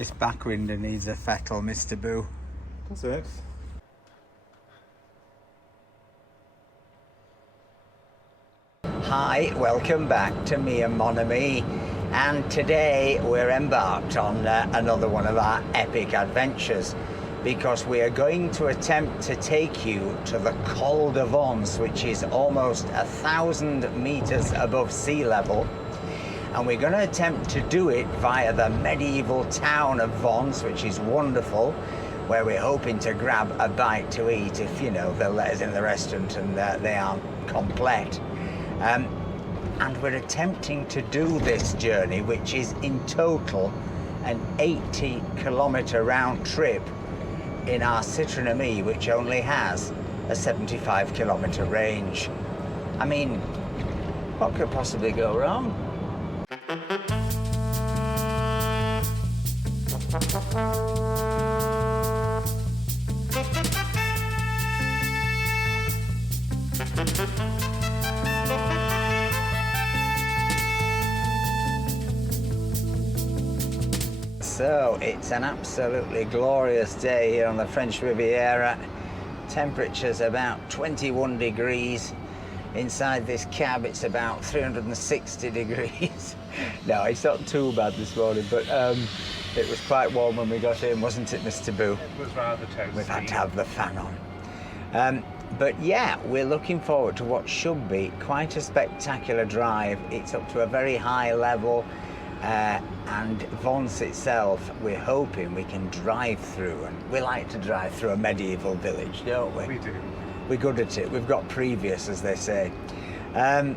This back window needs a fettle, Mr. Boo. Does it? Hi, welcome back to me and Mon Ami, and today we're embarked on another one of our epic adventures, because we are going to attempt to take you to the Col de Vence, which is almost 1,000 meters above sea level, and we're going to attempt to do it via the medieval town of Vence, which is wonderful, where we're hoping to grab a bite to eat if, you know, they'll let us in the restaurant and they aren't complete. And we're attempting to do this journey, which is in total an 80-kilometer round trip in our CITROEN Me, which only has a 75-kilometer range. I mean, what could possibly go wrong? So it's an absolutely glorious day here on the French Riviera. Temperature's about 21 degrees. Inside this cab it's about 360 degrees. No, it's not too bad this morning, but it was quite warm when we got in, wasn't it, Mr. Boo? It was rather toasty. We've had to have the fan on. But yeah, we're looking forward to what should be quite a spectacular drive. It's up to a very high level. And Vence itself, we're hoping we can drive through, and we like to drive through a medieval village, don't we? We do. We're good at it. We've got previous, as they say. And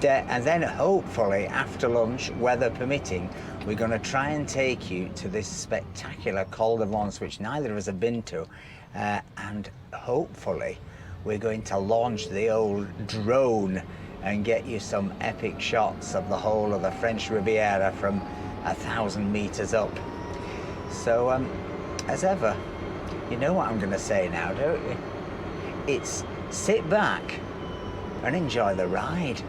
then hopefully after lunch, weather permitting, we're going to try and take you to this spectacular Col de Vence, which neither of us have been to, and hopefully we're going to launch the old drone and get you some epic shots of the whole of the French Riviera from 1,000 meters up. So, as ever, you know what I'm going to say now, don't you? It's sit back and enjoy the ride.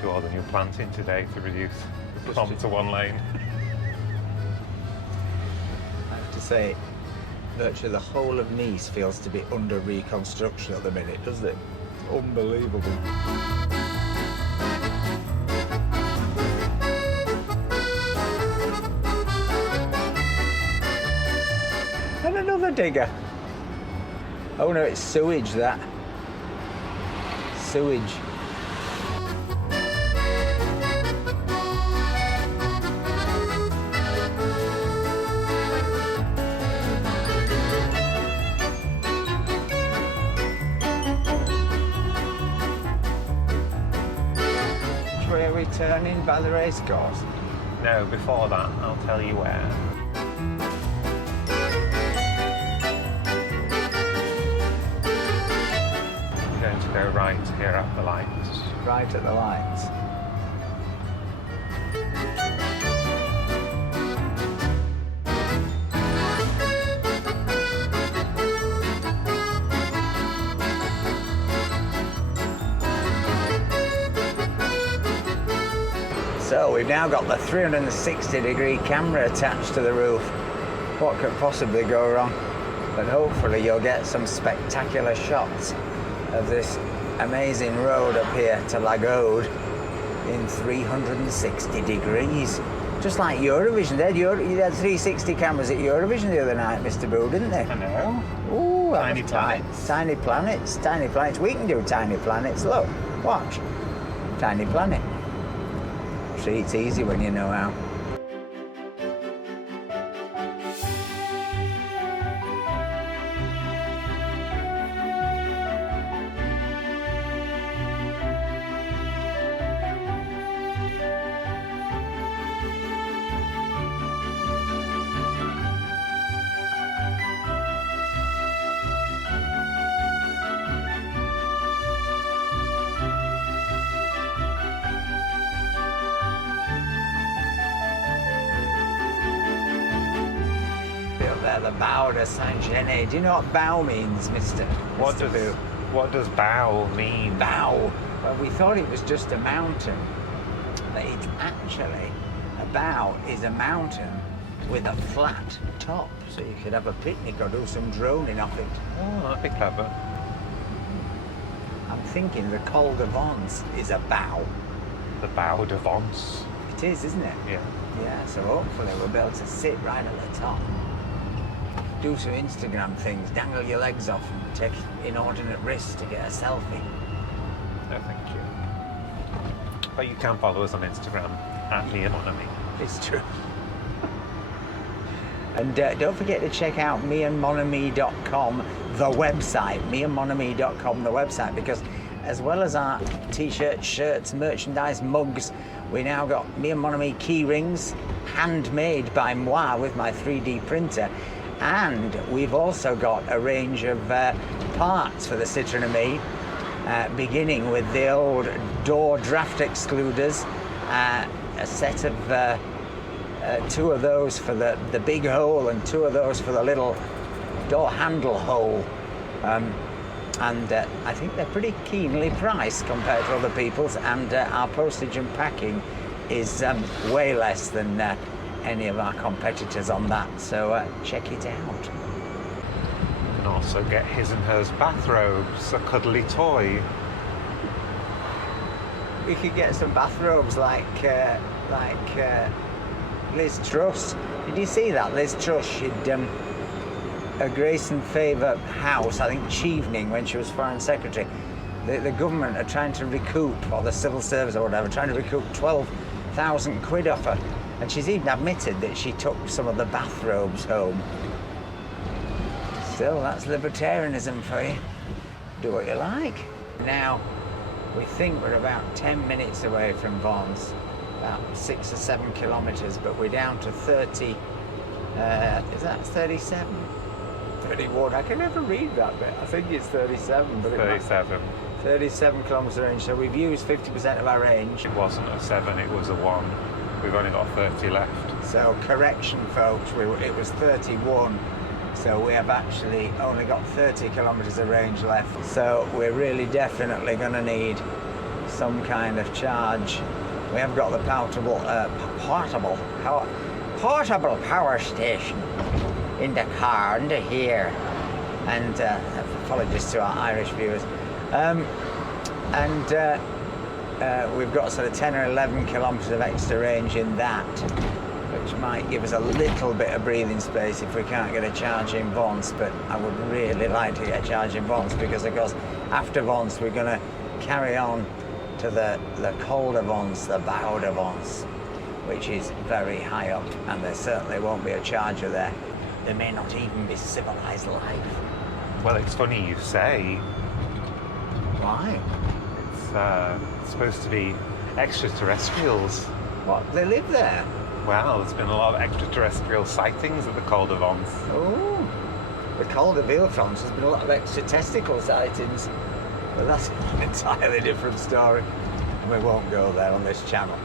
Do all the new planting today to reduce the pump to one lane. I have to say, virtually the whole of Nice feels to be under reconstruction at the minute, doesn't it? Unbelievable. And another digger. Oh no, it's sewage, that. Sewage. Where are we turning? By the race course? No, before that, I'll tell you where. We're going to go right here at the lights. Right at the lights. So we've now got the 360-degree camera attached to the roof. What could possibly go wrong? But hopefully you'll get some spectacular shots of this amazing road up here to Lagode in 360 degrees. Just like Eurovision. You had 360 cameras at Eurovision the other night, Mr. Boo, didn't they? I know. Ooh, Tiny planets. Tiny planets. Tiny planets. We can do tiny planets. Look, watch. Tiny planet. See, it's easy when you know how. the bow de Saint-Genis. Do you know what bow means, Mr. Boo? What does bow mean? Bow. Well, we thought it was just a mountain, but it's actually, a bow is a mountain with a flat top, so you could have a picnic or do some droning off it. Oh, that'd be clever. I'm thinking the Col de Vence is a bow. The bow de Vence. It is, isn't it? Yeah. Yeah, so hopefully we'll be able to sit right at the top. Do some Instagram things, dangle your legs off and take inordinate risks to get a selfie. No, thank you. But you can follow us on Instagram at @meandmonami. It's true. And don't forget to check out meandmonami.com, the website, meandmonami.com, the website, because as well as our t-shirts, shirts, merchandise, mugs, we now got Me and Monami key rings, handmade by moi with my 3D printer. And we've also got a range of parts for the Citroen Me, beginning with the old door draft excluders, a set of two of those for the big hole and two of those for the little door handle hole. And I think they're pretty keenly priced compared to other people's, and our postage and packing is way less than any of our competitors on that, so check it out. You can also get his and hers bathrobes, a cuddly toy. We could get some bathrobes like Liz Truss. Did you see that? Liz Truss, she'd a Grace and Favour house, I think Chevening, when she was Foreign Secretary. The government are trying to recoup, or the civil service or whatever, trying to recoup 12,000 quid off her. And she's even admitted that she took some of the bathrobes home. Still, that's libertarianism for you. Do what you like. Now, we think we're about 10 minutes away from Vence, about 6 or 7 kilometres, but we're down to 30, is that 37? 31, I can never read that bit. I think it's 37, but 37. 37 kilometres range, so we've used 50% of our range. It wasn't a 7, it was a 1. We've only got 30 left. So correction, folks, it was 31, so we have actually only got 30 kilometres of range left. So we're really definitely going to need some kind of charge. We have got the portable power station in the car under here, and apologies to our Irish viewers, we've got sort of 10 or 11 kilometres of extra range in that, which might give us a little bit of breathing space if we can't get a charge in Vence, but I would really like to get a charge in Vence, because of course after Vence we're going to carry on to the Col de Vence, the bow de Vence, which is very high up, and there certainly won't be a charger there. There may not even be civilized life. Well, it's funny you say. Why? It's supposed to be extraterrestrials. What, they live there? Well, there's been a lot of extraterrestrial sightings at the Col de Vence. Oh, the Col de Vence has been a lot of extra testicle sightings, but that's an entirely different story. We won't go there on this channel.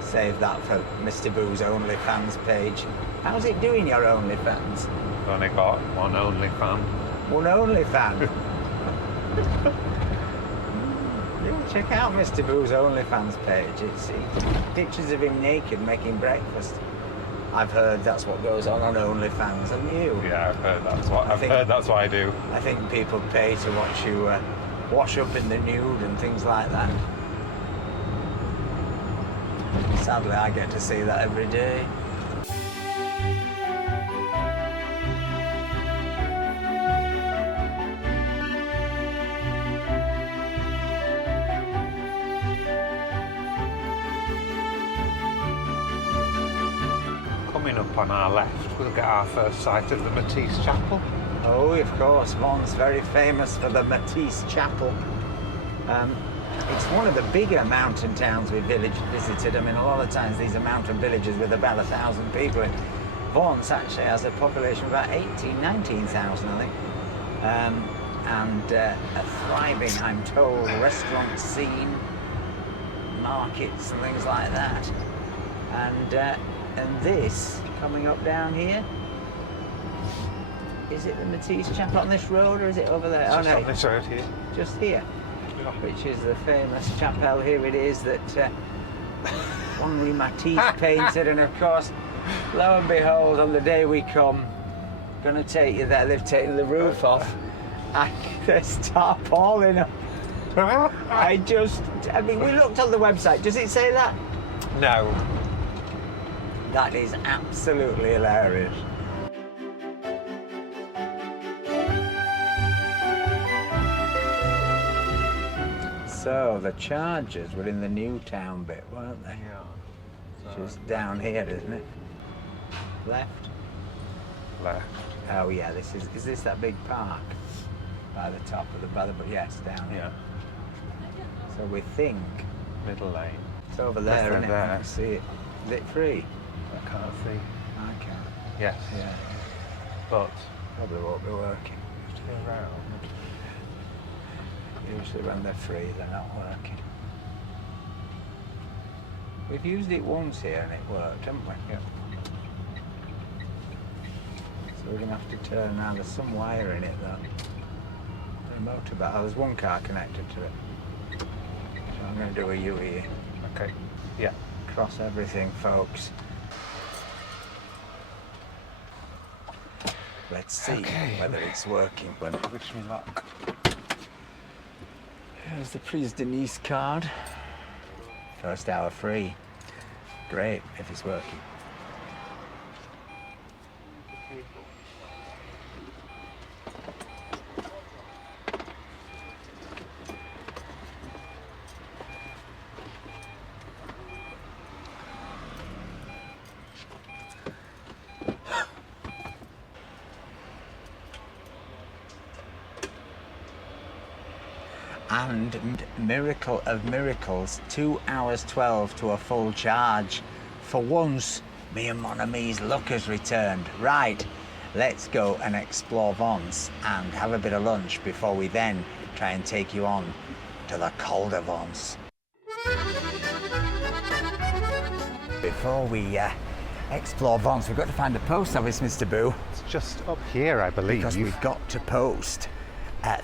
Save that for Mr. Boo's OnlyFans page. How's it doing, your OnlyFans? I've only got one OnlyFan. One OnlyFan? Yeah, check out Mr. Boo's OnlyFans page. It's pictures of him naked making breakfast. I've heard that's what goes on OnlyFans, haven't you? Yeah, I've heard that's what I do. I think people pay to watch you wash up in the nude and things like that. Sadly, I get to see that every day. Coming up on our left, we'll get our first sight of the Matisse Chapel. Oh, of course, Vence very famous for the Matisse Chapel. It's one of the bigger mountain towns we've visited. I mean, a lot of times these are mountain villages with about 1,000 people. Vence actually has a population of about 19,000, I think. And a thriving, I'm told, restaurant scene, markets and things like that. And this, coming up down here, Is it the Matisse Chapel on this road, or is it over there? Just on this road here. Just here, which is the famous chapel. Here it is that Henri Matisse painted, and of course, lo and behold, on the day we come, going to take you there. They've taken the roof off, and there's tarpaulin up. I mean, we looked on the website. Does it say that? No. That is absolutely hilarious. So the chargers were in the new town bit, weren't they? Yeah. Which is down here, isn't it? Left? Left. Oh yeah, this is this that big park? By the top of but yes, down here. Yeah. So we think Middle lane. it's over there, isn't it? There. I can see it. Is it free? I can't see. I can. Yes. Yeah. But Probably won't be working. turn around. Usually when they're free, they're not working. We've used it once here and it worked, haven't we? Yeah. So we're going to have to turn around. There's some wire in it though. The motorbike. Oh, there's one car connected to it. So I'm going to do a U here. Okay. Yeah. Cross everything, folks. Let's see whether it's working. Wish me luck. Here's the Prise de Nice card. First hour free. Great if it's working. And miracle of miracles, 2 hours 12 to a full charge. For once, me and Mon Ami's luck has returned. Right, let's go and explore Vence and have a bit of lunch before we then try and take you on to the Col de Vence. Before we explore Vence, we've got to find a post office, Mr. Boo. It's just up here, I believe. Because we've got to post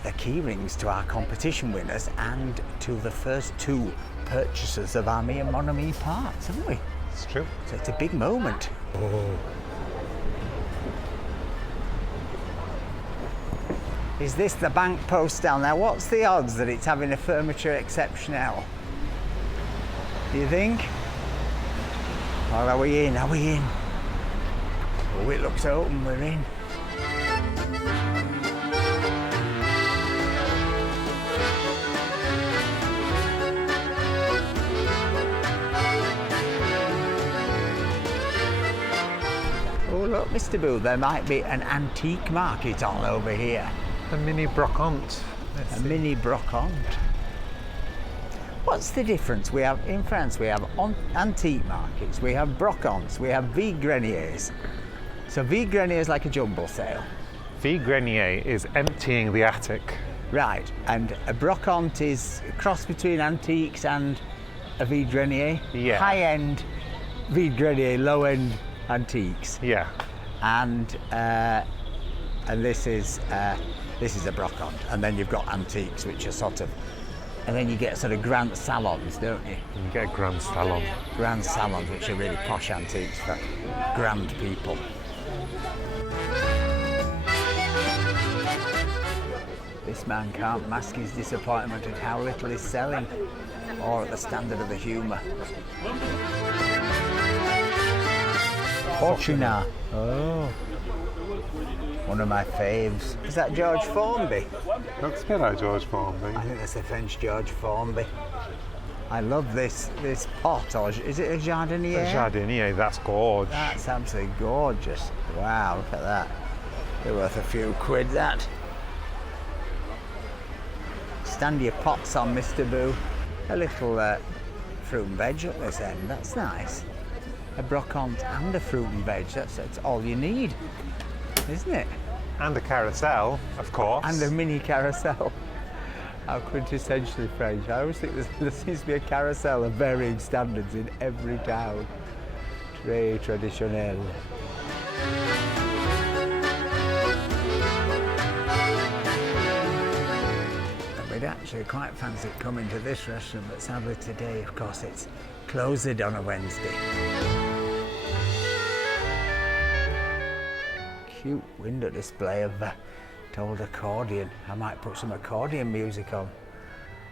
the key rings to our competition winners and to the first 2 purchasers of our Me and Mon Ami parts, haven't we? It's true. So it's a big moment. Oh. Is this the bank post down there? What's the odds that it's having a furniture exceptional? Do you think? Or are we in? Are we in? Oh, it looks open, we're in. Oh look, Mr. Boo, there might be an antique market on over here. A mini brocante. A mini brocante. What's the difference? We have, in France, we have antique markets, we have brocantes, we have vide-greniers. So vide-grenier is like a jumble sale. Vide-grenier is emptying the attic. Right, and a brocante is a cross between antiques and a vide-grenier. Yeah. High-end vide-grenier, low-end antiques. Yeah. And this is a brocante, and then you've got antiques, which are sort of, and then you get sort of grand salons, don't you? You get a grand salon. Grand salons, which are really posh antiques for grand people. This man can't mask his disappointment at how little is selling, or at the standard of the humour. Fortuna. Oh. One of my faves. Is that George Formby? Looks a bit like George Formby. I think that's a French George Formby. I love this pot, or is it a jardinier? A jardinier, that's gorgeous. That's absolutely gorgeous. Wow, look at that. They're worth a few quid, that. Stand your pots on, Mr. Boo. A little fruit and veg up this end, that's nice. A brocante and a fruit and veg, that's all you need, isn't it? And a carousel, of course. And a mini carousel. How quintessentially French. I always think there seems to be a carousel of varying standards in every town. Très traditionnel. we'd actually quite fancied coming to this restaurant, but sadly today, of course, it's closed on a Wednesday. Cute window display of old accordion. I might put some accordion music on.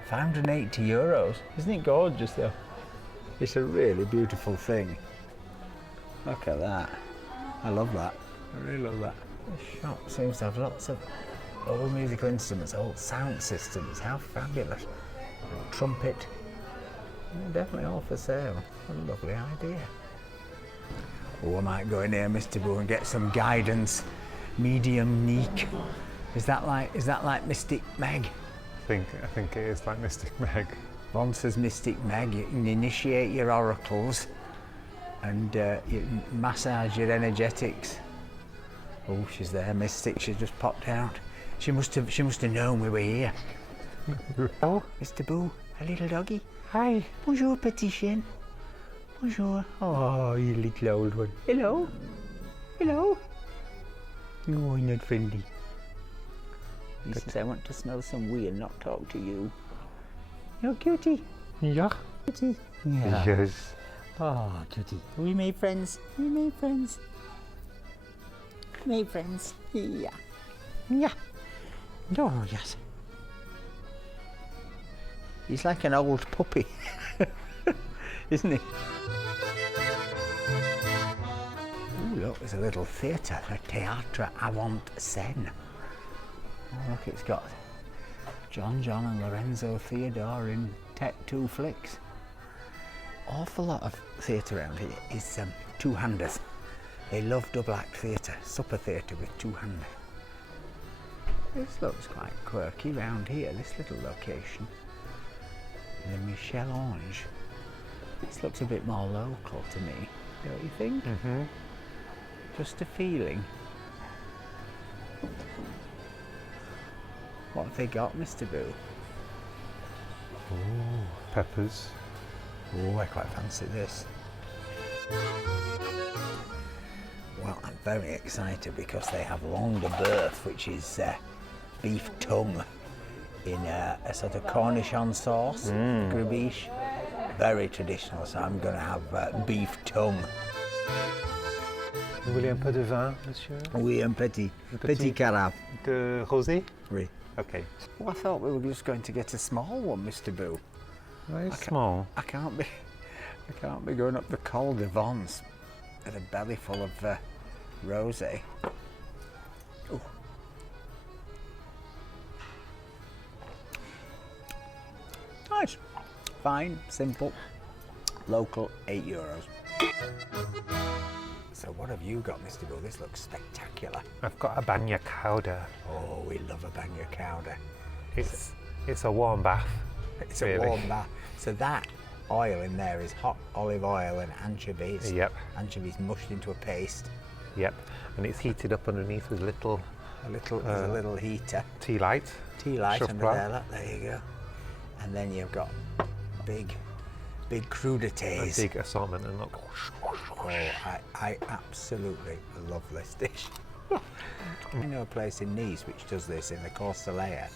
€580. Isn't it gorgeous though? It's a really beautiful thing. Look at that. I love that. I really love that. This shop seems to have lots of old musical instruments, old sound systems. How fabulous. Trumpet. Definitely all for sale. What a lovely idea. Oh, I might go in here, Mr. Boo, and get some guidance. Medium neek. Is that like Mystic Meg? I think it is like Mystic Meg. Vonce's Mystic Meg. You can initiate your oracles and you massage your energetics. Oh, she's there, Mystic. She just popped out. She must have known we were here. Oh, Mr. Boo, a little doggy. Hi. Bonjour, petit chien. Bonjour. Oh, you little old one. Hello. Hello. No, you're not friendly. He says, I want to smell some wee and not talk to you. You're cutie. Yeah. Cutie. Yeah. Yes. Oh, cutie. We made friends. We made friends. Made friends. Yeah. Yeah. Oh, yes. He's like an old puppy, isn't he? Ooh, look, there's a little theatre, a Théâtre Avant Scène. Oh, look, it's got John and Lorenzo Theodore in Tech 2 flicks. Awful lot of theatre around here is two-handers. They love double act theatre, supper theatre with two-handers. This looks quite quirky round here, this little location. The Michel Ange. This looks a bit more local to me, don't you think? Mm-hmm. Just a feeling. What have they got, Mr. Boo? Ooh, peppers. Oh, I quite fancy this. Well, I'm very excited because they have langue de boeuf, which is beef tongue in a sort of Cornichon sauce, gribiche. Very traditional, so I'm going to have beef tongue. Vous voulez un peu de vin, monsieur? Oui, un petit carafe. De rosé? Oui. Okay. Well, I thought we were just going to get a small one, Mr. Boo. Very small. I can't be going up the Col de Vence with a belly full of rosé. Ooh. Nice. Fine, simple, local, €8. So what have you got, Mr. Boo? This looks spectacular. I've got a banya chowder. Oh, we love a banya chowder. It's a warm bath. It's really. a warm bath. So that oil in there is hot olive oil and anchovies. Yep. Anchovies mushed into a paste. Yep. And it's heated up underneath with There's a little heater. tea light. Tea light Chef under brown. there. Look, there you go. And then you've got big crudités. A big assortment and look. Oh, I absolutely love this dish. I know a place in Nice which does this in the Corsalea,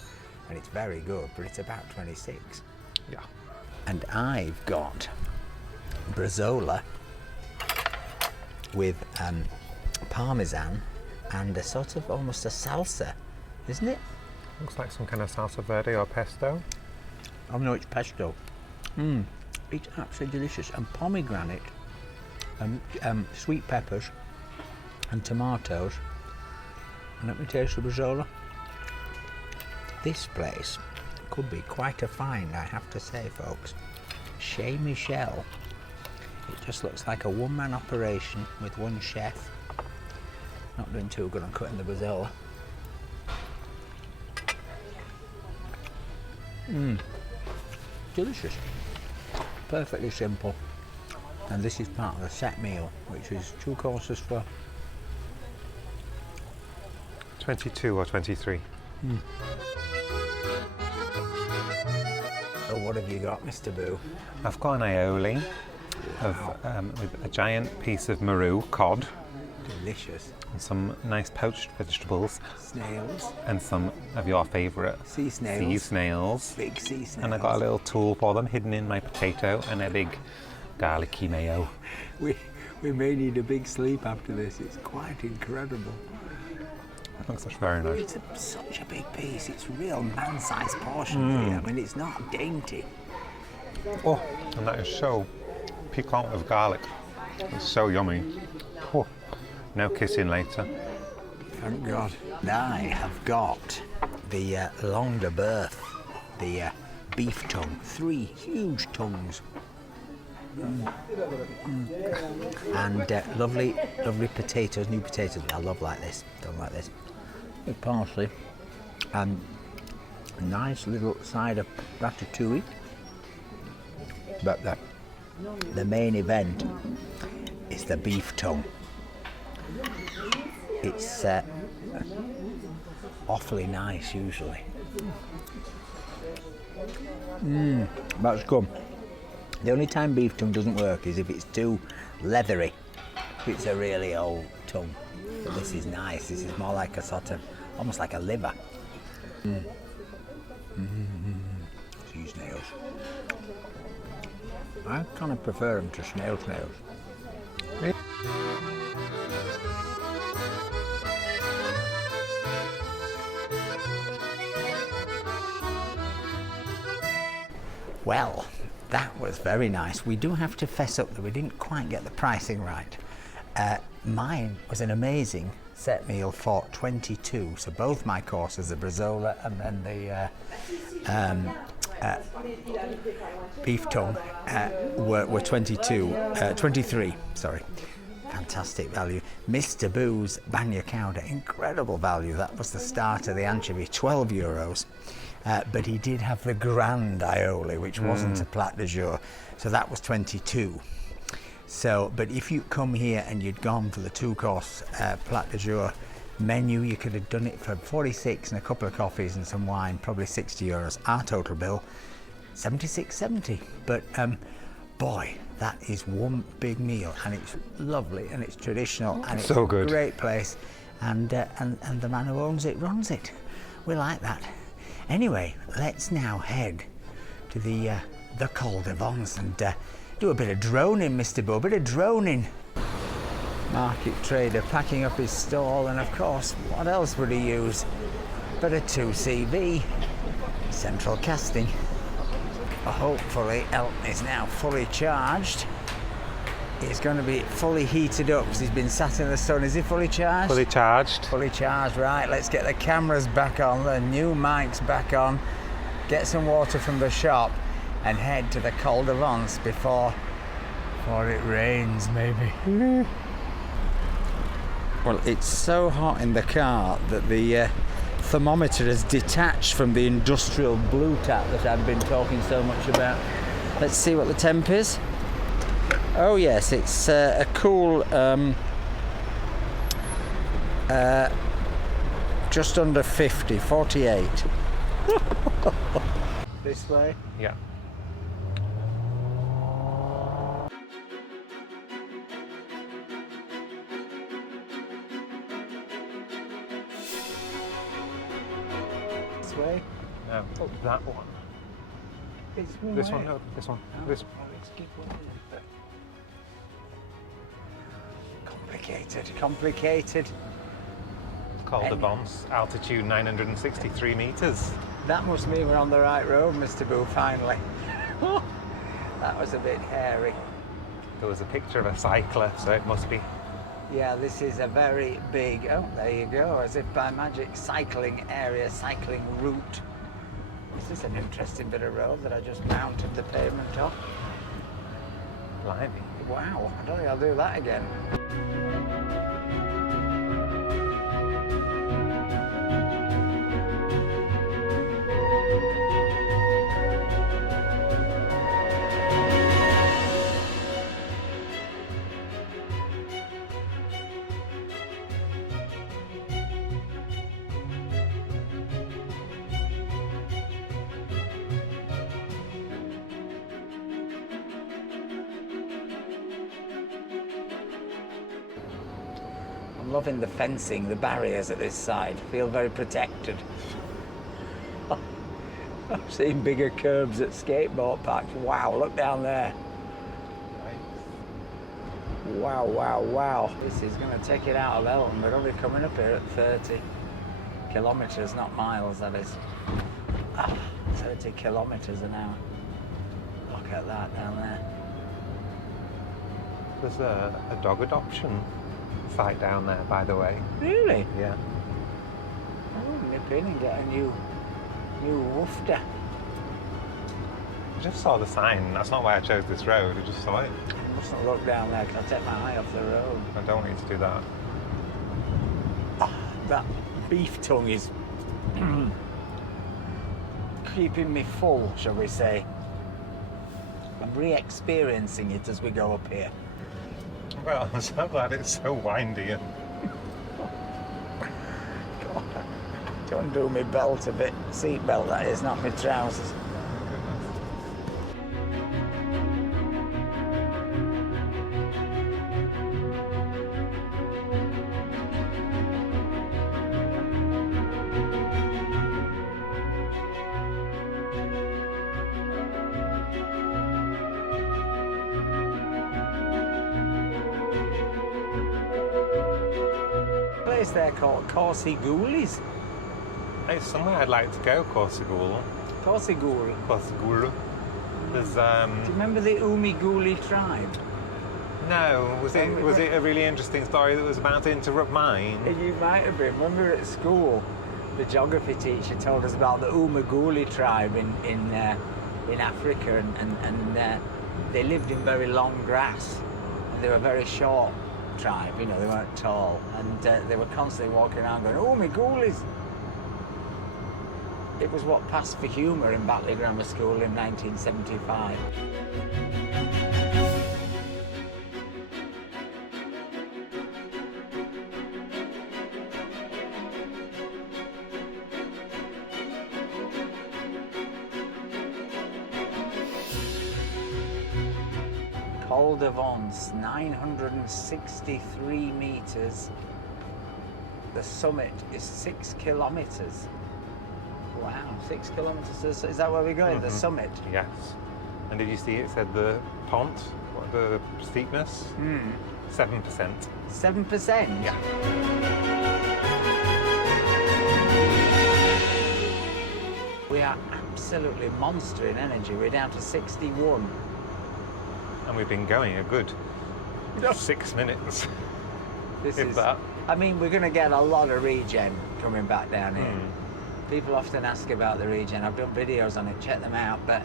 and it's very good, but it's about 26. Yeah. And I've got bresaola with parmesan and a sort of almost a salsa, isn't it? Looks like some kind of salsa verde or pesto. Oh no, it's pesto. It's absolutely delicious. And pomegranate, sweet peppers, and tomatoes. And let me taste the bresaola. This place could be quite a find, I have to say, folks. Chez Michel. It just looks like a one-man operation with one chef. Not doing too good on cutting the bresaola. Delicious. Perfectly simple. And this is part of the set meal, which is 2 courses for 22 or 23. So what have you got, Mr. Boo? I've got an aioli with a giant piece of maru cod. Delicious. And some nice poached vegetables. Snails. And some of your favourite Sea snails. sea snails. Big sea snails. And I got a little tool for them hidden in my potato and a big garlicky mayo. We may need a big sleep after this. It's quite incredible. Looks very nice. It's such a big piece. It's real man-sized portion here. I mean, it's not dainty. Oh, and that is so piquant with garlic. It's so yummy. Oh, no kissing later. Thank God. I have got the Long de Berth, the beef tongue. 3 huge tongues. And lovely potatoes, new potatoes. I love like this, done like this. With parsley and a nice little side of ratatouille. But the main event is the beef tongue. It's awfully nice usually. That's good. The only time beef tongue doesn't work is if it's too leathery, if it's a really old tongue. But this is nice. This is more like a sort of, almost like a liver. Sea snails. I kind of prefer them to snails. Well, that was very nice. We do have to fess up that we didn't quite get the pricing right. Mine was an amazing set meal for 22. So both my courses, the Brazola and then the beef tongue, were 23. Sorry. Fantastic value. Mr. Boo's Banya Chowder, incredible value. That was the start of the anchovy, €12. But he did have the grand aioli, which wasn't a plat de jour, so that was 22. So, but if you come here and you'd gone for the 2-course plat de jour menu, you could have done it for 46 and a couple of coffees and some wine, probably €60. Our total bill, 76.70. But boy, that is one big meal, and it's lovely and it's traditional and it's so good. A great place, and the man who owns it runs it. We like that. Anyway, let's now head to the Col de Vence and do a bit of droning, Mr. Bo, a bit of droning. Market trader packing up his stall, and of course, what else would he use but a 2CV central casting. Hopefully Elton is now fully charged. It's going to be fully heated up because he's been sat in the sun. Is he fully charged? Fully charged. Fully charged, right. Let's get the cameras back on, the new mics back on, get some water from the shop and head to the Col de Vence before it rains, maybe. Well, it's so hot in the car that the thermometer has detached from the industrial blue tap that I've been talking so much about. Let's see what the temp is. Oh yes, it's a cool just under 50, 48. This way? Yeah. This way? No, that one. It's one This way. one, no, this one. Oh, This. let's keep one. Complicated. Col de Vence, altitude 963 meters. That must mean we're on the right road, Mr. Boo, finally. That was a bit hairy. There was a picture of a cycler, so it must be. Yeah, this is a very big, oh, there you go, as if by magic, cycling area, cycling route. This is an interesting bit of road that I just mounted the pavement off. Blimey. Wow, I don't think I'll do that again. I'm loving the fencing, the barriers at this side. Feel very protected. I've seen bigger curbs at skateboard parks. Wow, look down there. Wow, wow, wow. This is going to take it out of Elton. We're going to be coming up here at 30 kilometres, not miles, that is. 30 kilometres an hour. Look at that down there. There's a dog adoption site down there, by the way. Really? Yeah. Oh, nip in and get a new woofter. I just saw the sign. That's not why I chose this road. I just saw it. I mustn't look down there because I'll take my eye off the road. I don't want you to do that. That beef tongue is keeping me full, shall we say. I'm re-experiencing it as we go up here. Well, I'm so glad it's so windy. God, don't undo my belt a bit. Seat belt, that is, not my trousers. Place there called Corsigoulis. It's somewhere I'd like to go, Corsigul. Corsigul. Corsigul. There's Do you remember the Umiguli tribe? No, was it a really interesting story that was about to interrupt mine? You might have been. When we were at school, the geography teacher told us about the Umiguli tribe in Africa, and they lived in very long grass. And they were a very short tribe, you know, they weren't tall, and they were constantly walking around going, "Oh, my ghoulies!" It was what passed for humour in Batley Grammar School in 1975. Col de Vence, 963 metres. The summit is 6 kilometres. Wow, 6 kilometres. Is that where we're going? The summit? Yes. And did you see it said the pont, what, the steepness? 7%. 7%? Yeah. We are absolutely monster in energy. We're down to 61. And we've been going a good 6 minutes. This if is that. I mean, we're going to get a lot of regen coming back down here. People often ask about the regen. I've done videos on it, check them out. But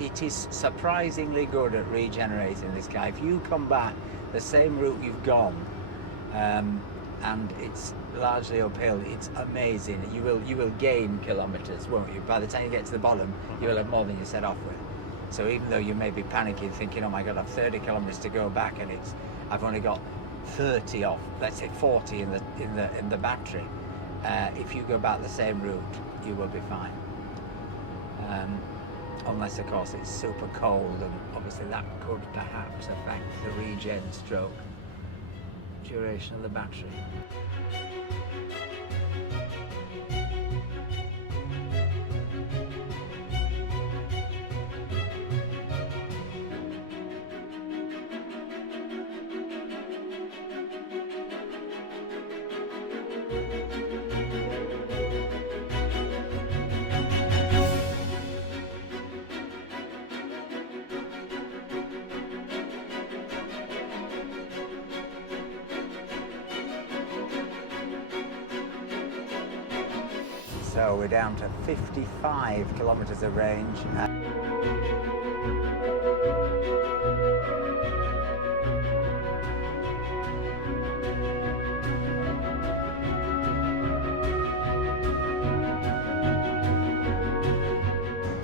it is surprisingly good at regenerating this guy. If you come back the same route you've gone, and it's largely uphill, it's amazing. You will gain kilometres, won't you? By the time you get to the bottom, you will have more than you set off with. So even though you may be panicking, thinking, "Oh my God, I've 30 kilometres to go back, and I've only got 30 off, let's say 40 in the battery." If you go back the same route, you will be fine. Unless, of course, it's super cold, and obviously that could perhaps affect the regen stroke duration of the battery. So we're down to 55 kilometres of range.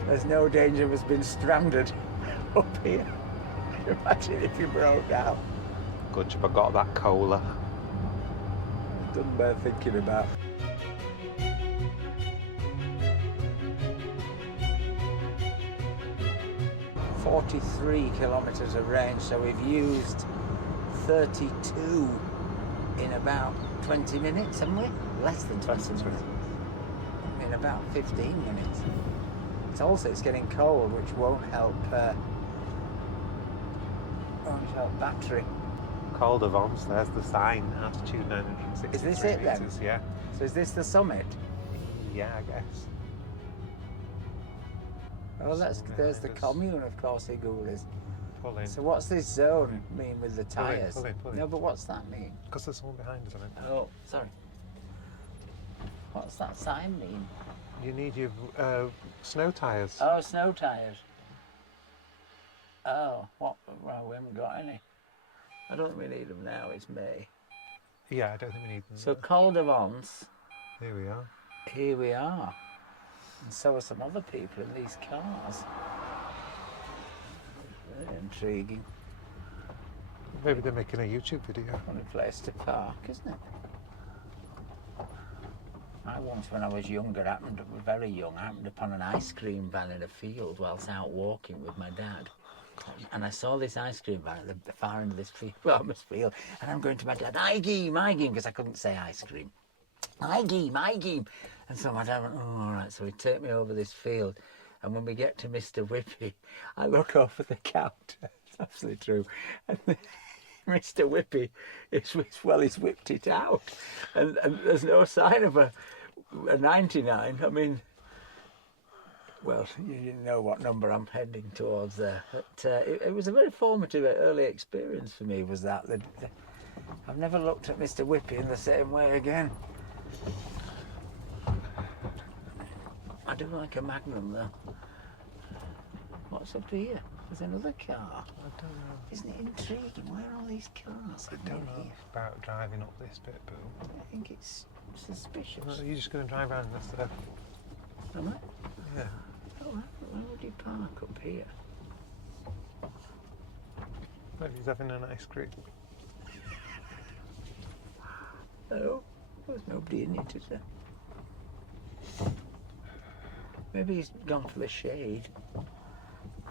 There's no danger of us being stranded up here. Imagine if you broke down. Good job I got that cola. Doesn't bear thinking about. 43 kilometres of range, so we've used 32 in about 20 minutes, haven't we? Less than 20 minutes. In about 15 minutes. It's getting cold, which won't help battery. Col de Vence, there's the sign, altitude 963 Is this it then? meters, yeah. So is this the summit? Yeah, I guess. Oh, there's the commune, of course, Igul is. Pull in. So what's this zone mean with the tyres? Pull in. No, but what's that mean? Because there's someone behind us, I think. Oh, sorry. What's that sign mean? You need your snow tyres. Oh, snow tyres. Oh, what? Well, we haven't got any. I don't think we need them now, it's May. Yeah, I don't think we need them. So Col de Vence, Here we are. here we are. And so are some other people in these cars. Very intriguing. Maybe they're making a YouTube video. Funny place to park, isn't it? I once, when I was younger, very young, I happened upon an ice cream van in a field whilst out walking with my dad. And I saw this ice cream van at the far end of this farmer's field, and I'm going to my dad, "Igim, because I couldn't say ice cream. Igim. And so my dad went, "Oh, all right." So he took me over this field, and when we get to Mr. Whippy, I look over the counter. It's absolutely true. And Mr. Whippy, he's whipped it out, and there's no sign of a 99. I mean, well, you know what number I'm heading towards there. But it was a very formative early experience for me, was that. I've never looked at Mr. Whippy in the same way again. I do like a Magnum, though. What's up here? There's another car. I don't know. Isn't it intriguing? Where are all these cars? I don't know about driving up this bit, but... I think it's suspicious. No, you're just going to drive around this there. Am I? Yeah. Oh, why would you park up here? Maybe he's having an ice cream. No, there's nobody in it, is there? Maybe he's gone for the shade.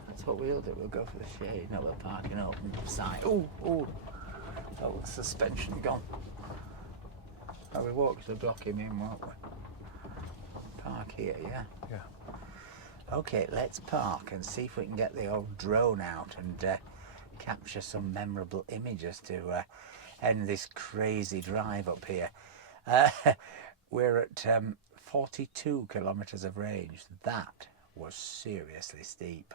That's what we'll do, we'll go for the shade. No, we'll park in open side. Oh, the suspension gone. Oh, we walk to block him in, won't we? Park here, yeah? Yeah. Okay, let's park and see if we can get the old drone out and capture some memorable images to end this crazy drive up here. We're at 42 kilometres of range. That was seriously steep.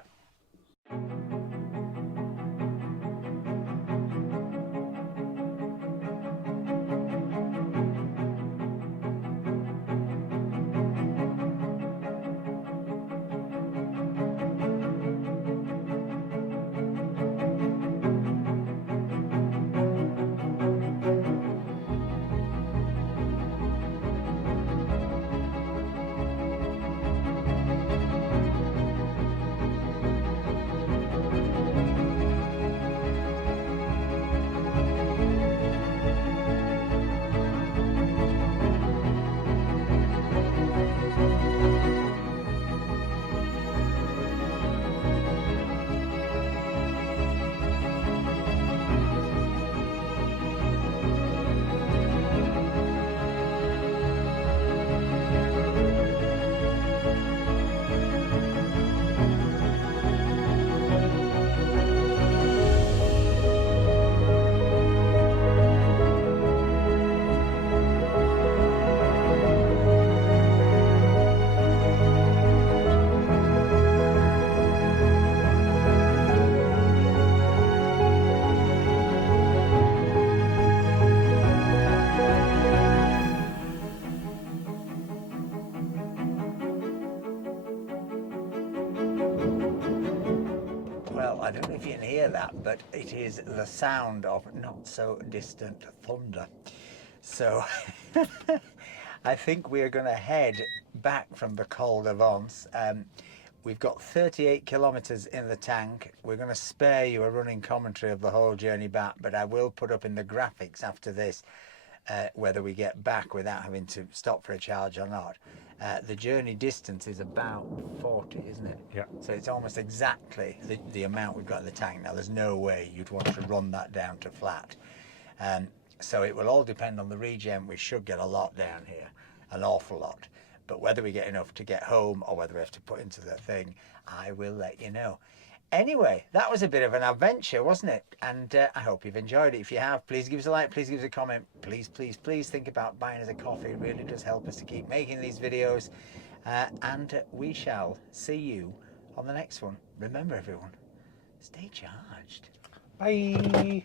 I don't know if you can hear that, but it is the sound of not so distant thunder. So I think we are going to head back from the Col de Vence. We've got 38 kilometres in the tank. We're going to spare you a running commentary of the whole journey back, but I will put up in the graphics after this whether we get back without having to stop for a charge or not. The journey distance is about 40, isn't it? Yeah. So it's almost exactly the amount we've got in the tank. Now, there's no way you'd want to run that down to flat. So it will all depend on the regen. We should get a lot down here, an awful lot. But whether we get enough to get home or whether we have to put into the thing, I will let you know. Anyway, that was a bit of an adventure, wasn't it? And I hope you've enjoyed it. If you have, please give us a like, please give us a comment. Please, please, please think about buying us a coffee. It really does help us to keep making these videos. And we shall see you on the next one. Remember, everyone, stay charged. Bye.